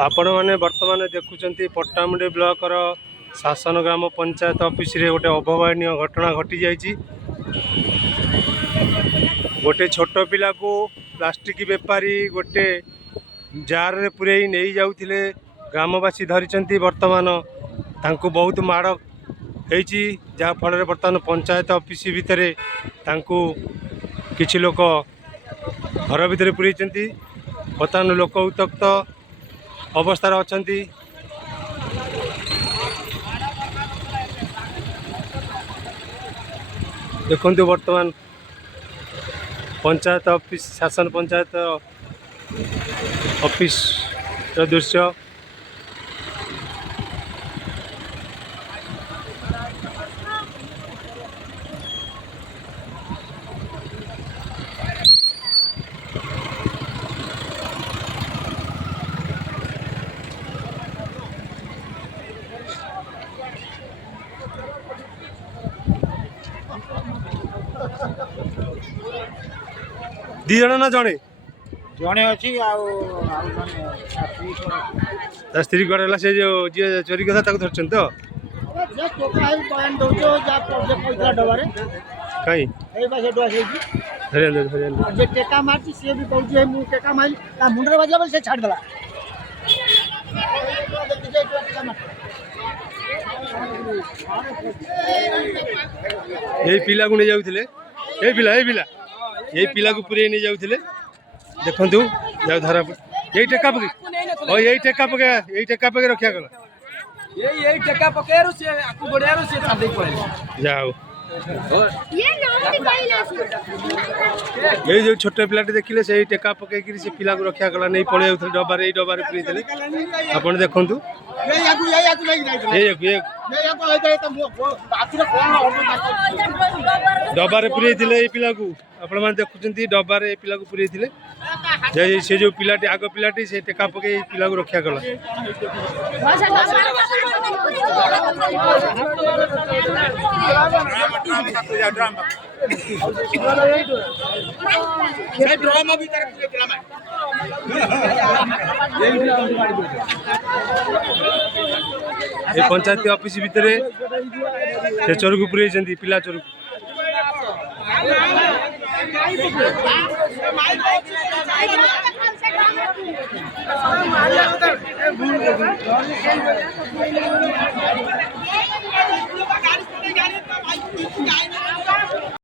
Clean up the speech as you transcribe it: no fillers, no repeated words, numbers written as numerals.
आपण मैंने बर्तमान देखुं पट्टामुंडी ब्लॉक शासन ग्राम पंचायत ऑफिस रे गोटे अभावनीय घटना घटी जाइए। गोटे छोट पिला को प्लास्टिक बेपारी गोटे जार रे पुरे नहीं जाउथिले ग्रामवासी धरिचंती। वर्तमान तांको बहुत माड़ होइची जहाँ फल बर्तमान पंचायत ऑफिस भितर तांको किछि लोक घर भितर पुरैचंती। बर्तमान लोक उत्तक्त अवस्था अछंती। देखंतु वर्तमान पंचायत ऑफिस शासन पंचायत ऑफिस दृश्य। दी जन ना जड़े जड़े अच्छी स्त्री कड़ा से जो जी चोरी कथा धरछन तो कहीं टेका मारती सी भी कहूँ टेका मारी मुंडे बाजला बोले से छाड़देला। यही पिला को नहीं जाऊले यही पिला को पूरे नहीं जाऊले। देखु जाओ धरा यही टेका पके यही टेका पके रखा गला यही टेका पके से आकु बड़िया से छाड़ दे पड़े जाओ। ये नाम कहले ये जो छोटे पिलाटे देखिले से टेका पके से पिला को रखा गला नहीं पड़े डबार डबार पुरेले आप देखु डबारे पुरे पिला को आपण मैंने देखुं डबारे पिला को पुरे से जो पिलाटी आग पिलाटी से टेका पके पिला को रखा गला। ये पंचायत ऑफिस भितर से चोर को पुरे पिला चोर को